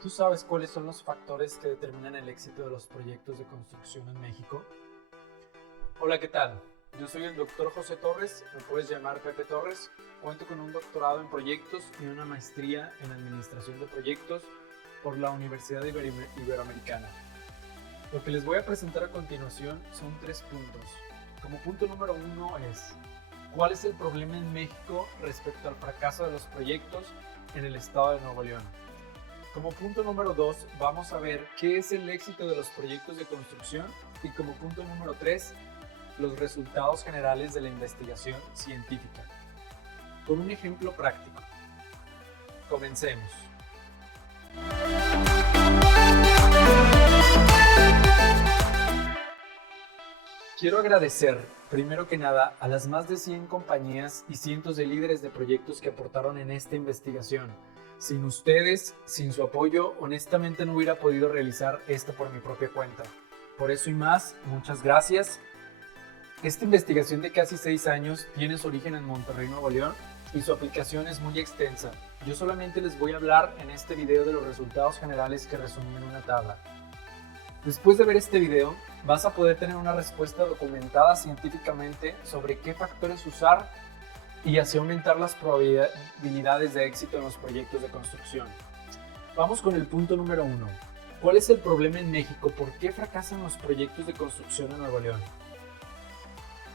¿Tú sabes cuáles son los factores que determinan el éxito de los proyectos de construcción en México? Hola, ¿qué tal? Yo soy el doctor José Torres, me puedes llamar Pepe Torres. Cuento con un doctorado en proyectos y una maestría en administración de proyectos por la Universidad Iberoamericana. Lo que les voy a presentar a continuación son 3 puntos. Como punto número 1 es, ¿cuál es el problema en México respecto al fracaso de los proyectos en el estado de Nuevo León? Como punto número 2, vamos a ver qué es el éxito de los proyectos de construcción y como punto número 3, los resultados generales de la investigación científica. Con un ejemplo práctico. Comencemos. Quiero agradecer, primero que nada, a las más de 100 compañías y cientos de líderes de proyectos que aportaron en esta investigación. Sin ustedes, sin su apoyo, honestamente no hubiera podido realizar esto por mi propia cuenta. Por eso y más, muchas gracias. Esta investigación de casi 6 años tiene su origen en Monterrey, Nuevo León, y su aplicación es muy extensa. Yo solamente les voy a hablar en este video de los resultados generales que resumí en una tabla. Después de ver este video, vas a poder tener una respuesta documentada científicamente sobre qué factores usar y así aumentar las probabilidades de éxito en los proyectos de construcción. Vamos con el punto número 1. ¿Cuál es el problema en México? ¿Por qué fracasan los proyectos de construcción en Nuevo León?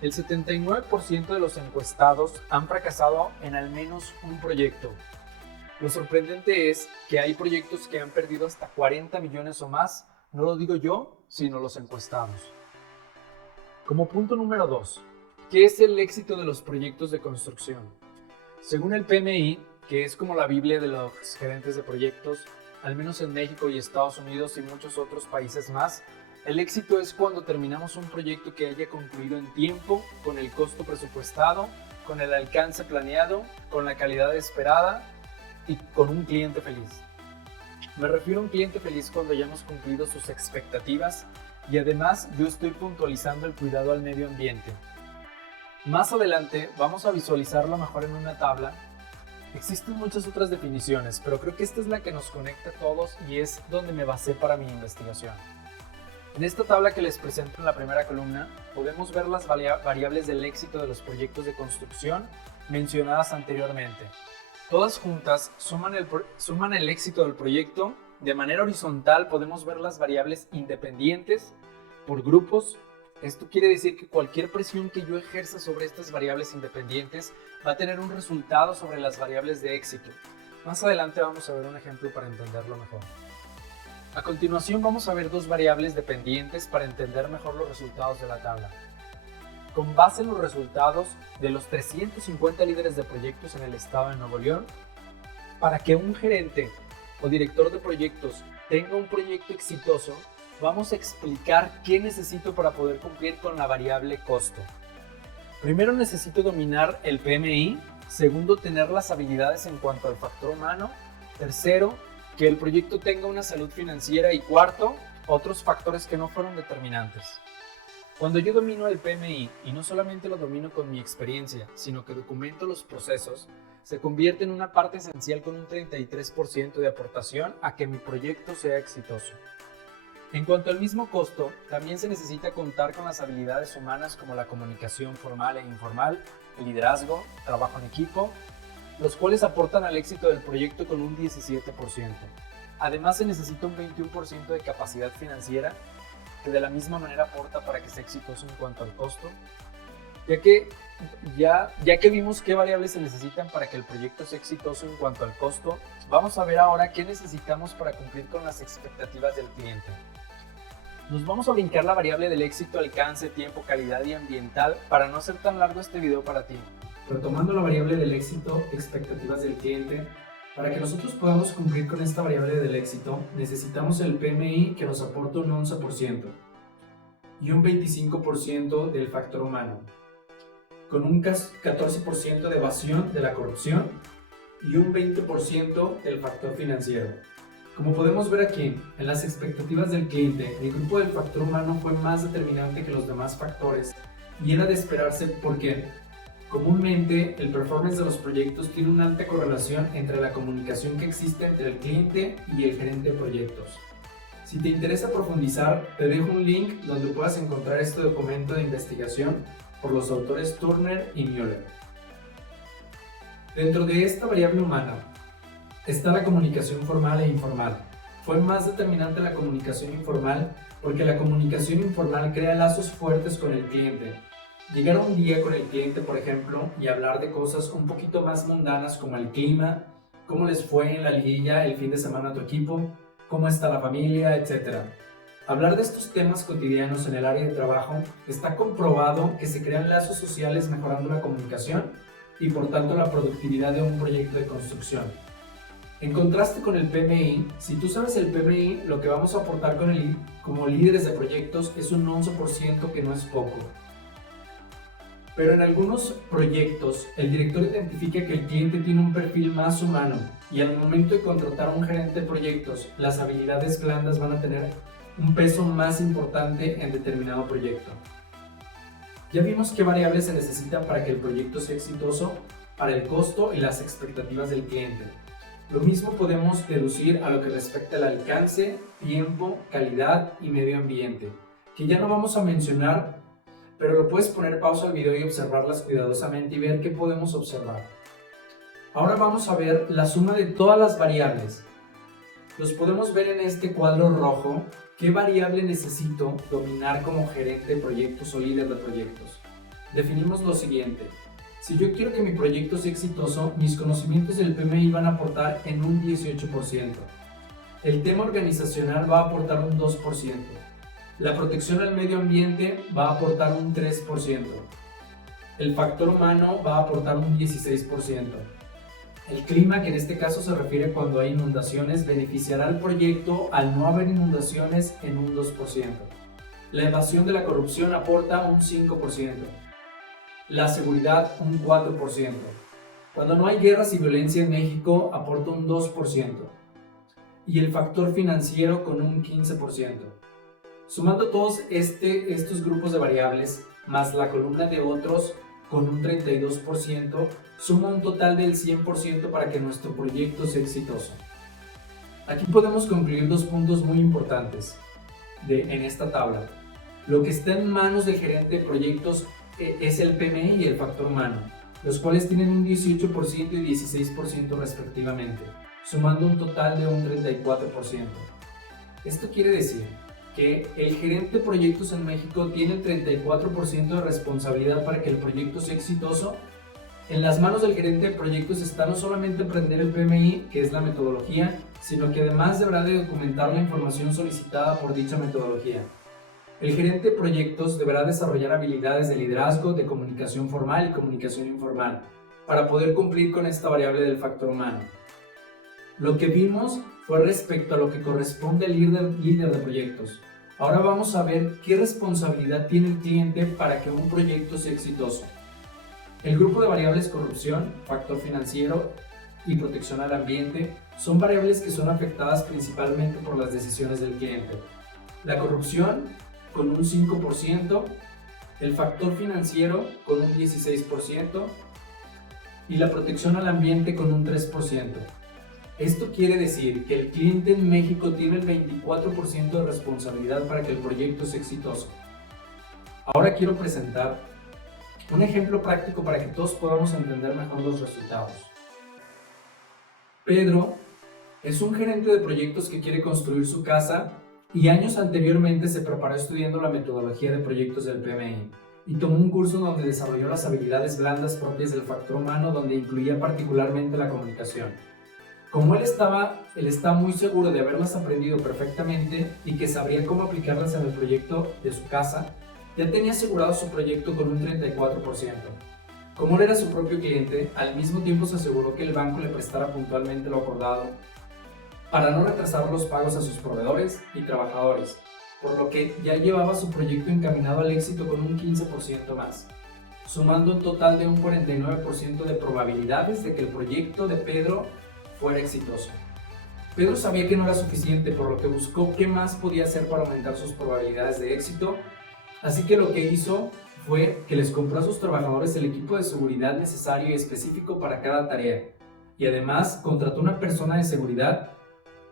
El 79% de los encuestados han fracasado en al menos un proyecto. Lo sorprendente es que hay proyectos que han perdido hasta 40 millones o más. No lo digo yo, sino los encuestados. Como punto número 2, ¿qué es el éxito de los proyectos de construcción? Según el PMI, que es como la Biblia de los gerentes de proyectos, al menos en México y Estados Unidos y muchos otros países más, el éxito es cuando terminamos un proyecto que haya concluido en tiempo, con el costo presupuestado, con el alcance planeado, con la calidad esperada y con un cliente feliz. Me refiero a un cliente feliz cuando hayamos cumplido sus expectativas y además yo estoy puntualizando el cuidado al medio ambiente. Más adelante vamos a visualizarlo mejor en una tabla. Existen muchas otras definiciones, pero creo que esta es la que nos conecta a todos y es donde me basé para mi investigación. En esta tabla que les presento en la primera columna, podemos ver las variables del éxito de los proyectos de construcción mencionadas anteriormente. Todas juntas suman el éxito del proyecto. De manera horizontal podemos ver las variables independientes por grupos. Esto quiere decir que cualquier presión que yo ejerza sobre estas variables independientes va a tener un resultado sobre las variables de éxito. Más adelante vamos a ver un ejemplo para entenderlo mejor. A continuación vamos a ver 2 variables dependientes para entender mejor los resultados de la tabla. Con base en los resultados de los 350 líderes de proyectos en el estado de Nuevo León, para que un gerente o director de proyectos tenga un proyecto exitoso, vamos a explicar qué necesito para poder cumplir con la variable costo. Primero necesito dominar el PMI, segundo tener las habilidades en cuanto al factor humano, tercero que el proyecto tenga una salud financiera y cuarto, otros factores que no fueron determinantes. Cuando yo domino el PMI y no solamente lo domino con mi experiencia, sino que documento los procesos, se convierte en una parte esencial con un 33% de aportación a que mi proyecto sea exitoso. En cuanto al mismo costo, también se necesita contar con las habilidades humanas como la comunicación formal e informal, el liderazgo, trabajo en equipo, los cuales aportan al éxito del proyecto con un 17%. Además se necesita un 21% de capacidad financiera, que de la misma manera aporta para que sea exitoso en cuanto al costo, ya que vimos qué variables se necesitan para que el proyecto sea exitoso en cuanto al costo, vamos a ver ahora qué necesitamos para cumplir con las expectativas del cliente. Nos vamos a brincar la variable del éxito, alcance, tiempo, calidad y ambiental para no hacer tan largo este video para ti. Retomando la variable del éxito, expectativas del cliente, para que nosotros podamos cumplir con esta variable del éxito, necesitamos el PMI que nos aporta un 11% y un 25% del factor humano, con un 14% de evasión de la corrupción y un 20% del factor financiero. Como podemos ver aquí, en las expectativas del cliente, el grupo del factor humano fue más determinante que los demás factores y era de esperarse porque Comúnmente, el performance de los proyectos tiene una alta correlación entre la comunicación que existe entre el cliente y el gerente de proyectos. Si te interesa profundizar, te dejo un link donde puedas encontrar este documento de investigación por los autores Turner y Mueller. Dentro de esta variable humana está la comunicación formal e informal. Fue más determinante la comunicación informal porque la comunicación informal crea lazos fuertes con el cliente. Llegar un día con el cliente, por ejemplo, y hablar de cosas un poquito más mundanas como el clima, cómo les fue en la liguilla el fin de semana a tu equipo, cómo está la familia, etc. Hablar de estos temas cotidianos en el área de trabajo está comprobado que se crean lazos sociales mejorando la comunicación y por tanto la productividad de un proyecto de construcción. En contraste con el PMI, si tú sabes el PMI, lo que vamos a aportar como líderes de proyectos es un 11%, que no es poco. Pero en algunos proyectos, el director identifica que el cliente tiene un perfil más humano y al momento de contratar a un gerente de proyectos, las habilidades blandas van a tener un peso más importante en determinado proyecto. Ya vimos qué variables se necesitan para que el proyecto sea exitoso, para el costo y las expectativas del cliente. Lo mismo podemos deducir a lo que respecta al alcance, tiempo, calidad y medio ambiente, que ya no vamos a mencionar, pero lo puedes poner pausa al video y observarlas cuidadosamente y ver qué podemos observar. Ahora vamos a ver la suma de todas las variables. Los podemos ver en este cuadro rojo. ¿Qué variable necesito dominar como gerente de proyectos o líder de proyectos? Definimos lo siguiente. Si yo quiero que mi proyecto sea exitoso, mis conocimientos del PMI van a aportar en un 18%. El tema organizacional va a aportar un 2%. La protección al medio ambiente va a aportar un 3%. El factor humano va a aportar un 16%. El clima, que en este caso se refiere cuando hay inundaciones, beneficiará al proyecto al no haber inundaciones en un 2%. La evasión de la corrupción aporta un 5%. La seguridad un 4%. Cuando no hay guerras y violencia en México aporta un 2%. Y el factor financiero con un 15%. Sumando todos estos grupos de variables, más la columna de otros con un 32%, suma un total del 100% para que nuestro proyecto sea exitoso. Aquí podemos concluir dos puntos muy importantes en esta tabla. Lo que está en manos del gerente de proyectos es el PMI y el factor humano, los cuales tienen un 18% y 16% respectivamente, sumando un total de un 34%. Esto quiere decir que el gerente de proyectos en México tiene el 34% de responsabilidad para que el proyecto sea exitoso. En las manos del gerente de proyectos está no solamente aprender el PMI, que es la metodología, sino que además deberá de documentar la información solicitada por dicha metodología. El gerente de proyectos deberá desarrollar habilidades de liderazgo, de comunicación formal y comunicación informal, para poder cumplir con esta variable del factor humano. Lo que vimos fue respecto a lo que corresponde al líder de proyectos. Ahora vamos a ver qué responsabilidad tiene el cliente para que un proyecto sea exitoso. El grupo de variables corrupción, factor financiero y protección al ambiente son variables que son afectadas principalmente por las decisiones del cliente. La corrupción con un 5%, el factor financiero con un 16% y la protección al ambiente con un 3%. Esto quiere decir que el cliente en México tiene el 24% de responsabilidad para que el proyecto sea exitoso. Ahora quiero presentar un ejemplo práctico para que todos podamos entender mejor los resultados. Pedro es un gerente de proyectos que quiere construir su casa y años anteriormente se preparó estudiando la metodología de proyectos del PMI y tomó un curso donde desarrolló las habilidades blandas propias del factor humano, donde incluía particularmente la comunicación. Como él está muy seguro de haberlas aprendido perfectamente y que sabría cómo aplicarlas en el proyecto de su casa, ya tenía asegurado su proyecto con un 34%. Como él era su propio cliente, al mismo tiempo se aseguró que el banco le prestara puntualmente lo acordado para no retrasar los pagos a sus proveedores y trabajadores, por lo que ya llevaba su proyecto encaminado al éxito con un 15% más, sumando un total de un 49% de probabilidades de que el proyecto de Pedro fuera exitoso. Pedro sabía que no era suficiente, por lo que buscó qué más podía hacer para aumentar sus probabilidades de éxito, así que lo que hizo fue que les compró a sus trabajadores el equipo de seguridad necesario y específico para cada tarea. Y además contrató una persona de seguridad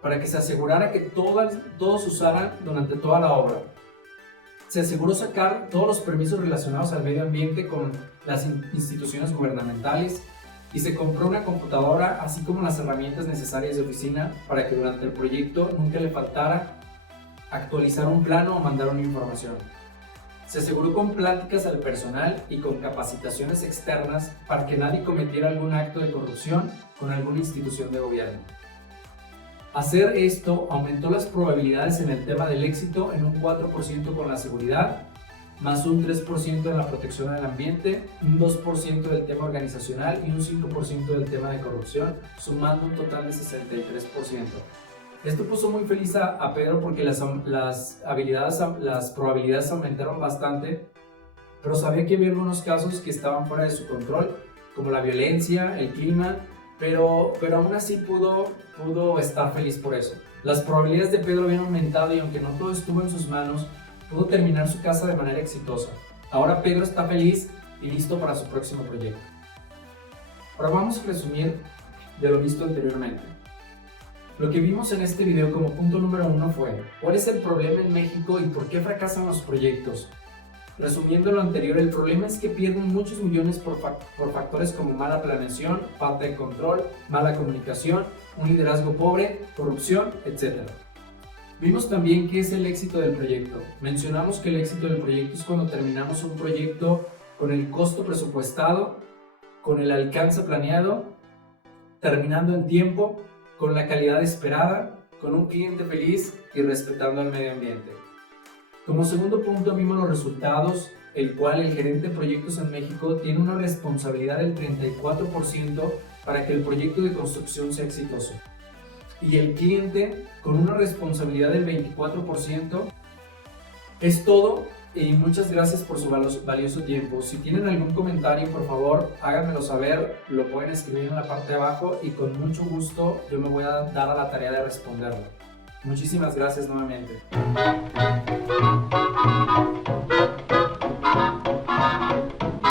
para que se asegurara que todos usaran durante toda la obra. Se aseguró sacar todos los permisos relacionados al medio ambiente con las instituciones gubernamentales y se compró una computadora así como las herramientas necesarias de oficina para que durante el proyecto nunca le faltara actualizar un plano o mandar una información. Se aseguró con pláticas al personal y con capacitaciones externas para que nadie cometiera algún acto de corrupción con alguna institución de gobierno. Hacer esto aumentó las probabilidades en el tema del éxito en un 4% con la seguridad, más un 3% en la protección del ambiente, un 2% del tema organizacional y un 5% del tema de corrupción, sumando un total de 63%. Esto puso muy feliz a Pedro porque las probabilidades aumentaron bastante, pero sabía que había algunos casos que estaban fuera de su control, como la violencia, el clima, pero aún así pudo estar feliz por eso. Las probabilidades de Pedro habían aumentado y aunque no todo estuvo en sus manos, pudo terminar su casa de manera exitosa. Ahora Pedro está feliz y listo para su próximo proyecto. Ahora vamos a resumir de lo visto anteriormente. Lo que vimos en este video como punto número 1 fue: ¿cuál es el problema en México y por qué fracasan los proyectos? Resumiendo lo anterior, el problema es que pierden muchos millones por factores como mala planeación, falta de control, mala comunicación, un liderazgo pobre, corrupción, etc. Vimos también qué es el éxito del proyecto. Mencionamos que el éxito del proyecto es cuando terminamos un proyecto con el costo presupuestado, con el alcance planeado, terminando en tiempo, con la calidad esperada, con un cliente feliz y respetando al medio ambiente. Como segundo punto vimos los resultados, el cual el gerente de proyectos en México tiene una responsabilidad del 34% para que el proyecto de construcción sea exitoso. Y el cliente con una responsabilidad del 24%. Es todo y muchas gracias por su valioso tiempo. Si tienen algún comentario, por favor, háganmelo saber, lo pueden escribir en la parte de abajo y con mucho gusto yo me voy a dar a la tarea de responderlo. Muchísimas gracias nuevamente.